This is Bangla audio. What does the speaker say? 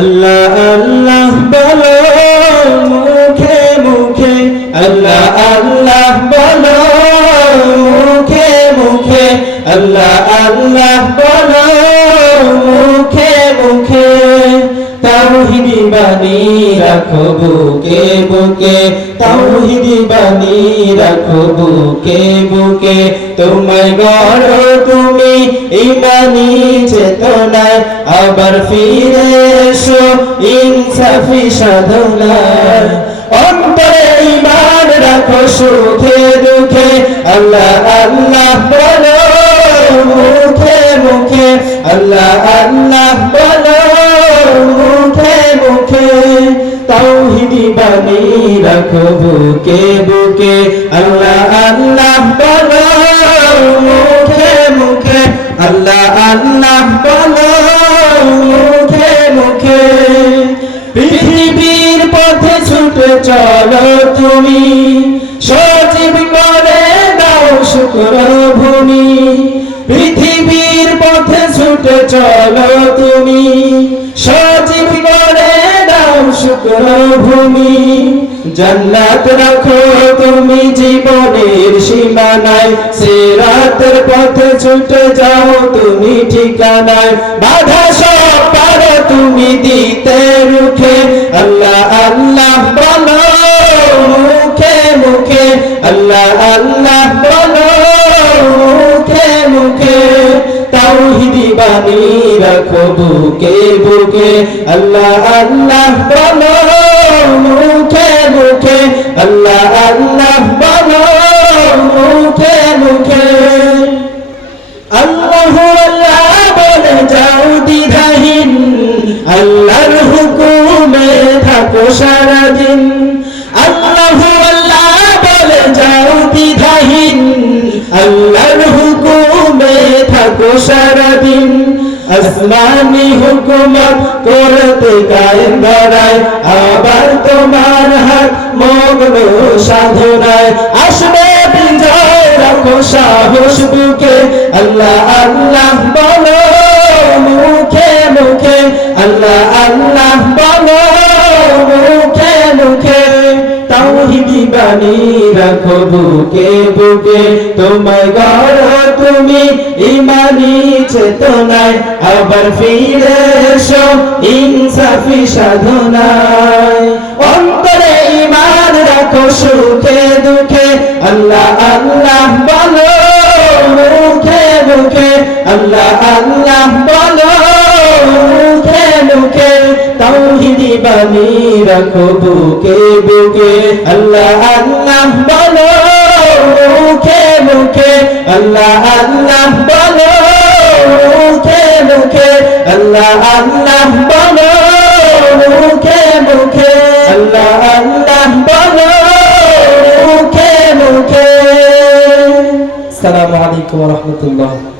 আল্লাহ আল্লাহ বলো মুখে মুখে, আল্লাহ আল্লাহ বলো মুখে মুখে, আল্লাহ আল্লাহ বলো মুখে মুখে। তাওহীদি বাণী রাখো বুকে বুকে, তাওহীদি বাণী রাখো বুকে বুকে। তোমায় গড়ো তুমি ঈমানি চেতনায়, আবার ফিরে এসো ইনসাফি সাধনায়। অন্তরে ঈমান রাখো সুখে দুঃখে, আল্লাহ আল্লাহ বলো মুখে মুখে, আল্লাহ আল্লাহ বলো মুখে মুখে। তাওহীদি বাণী রাখো বুকে বুকে, আল্লাহ আল্লাহ বলো মুখে মুখে, আল্লাহ আল্লাহ বলো মুখে মুখে। পৃথিবীর পথে ছুটে চলো তুমি, সজীব করে দাও শুকর ভূমি। পৃথিবীর পথে ছুটে চলো তুমি, সজীব করে দাও শুকর ভূমি। জান্নাত রাখো তুমি জীবনের সীমানায়, সিরাতের পথে ছুটে যাও তুমি ঠিকানায়। বাধা সব পারো তুমি দিতে রুখে, আল্লাহ আল্লাহ বলো মুখে মুখে, আল্লাহ আল্লাহ বলো মুখে মুখে। তাওহীদি বাণী রাখো বুকে বুকে, আল্লাহ আল্লাহ বলো মুখে মুখে, আল্লাহ আল্লাহ বলো মুখে মুখে। আল্লাহু আল্লাহ বলে যাও দ্বিধাহীন, আল্লাহর হুকুমে থাকো সারাদিন। আল্লাহু আল্লাহ বলে যাও দ্বিধাহীন, আল্লাহর হুকুমে থাকো সারাদিন। আসমানি হুকুমত করতে কায়েম ধরায়, আবার তোমার হাত মগ্ন সাধনায়। আসবে বিজয় রাখো সাহস বুকে, আল্লাহ আল্লাহ বলো মুখে মুখে, আল্লাহ আল্লাহ বলো মুখে মুখে। তাওহীদি বাণী রাখো বুকে বুকে, তোমায় গড়ো তুমি ঈমানি চেতনায়, আবার ফিরে এসো ইনসাফি সাধনায়। অন্তরে ঈমান রাখো সুখে দুঃখে, আল্লাহ আল্লাহ বলো মুখে মুখে, আল্লাহ আল্লাহ বলো মুখে মুখে। তাওহীদি বাণী রাখো বুকে বুকে, আল্লাহ আল্লাহ বলো মুখে মুখে, আল্লাহ আল্লাহ বলো মুখে মুখে, আল্লাহ আল্লাহ বলো মুখে মুখে, আল্লাহ আল্লাহ বলো মুখে মুখে। আসসালামু আলাইকুম ওয়া রাহমাতুল্লাহ।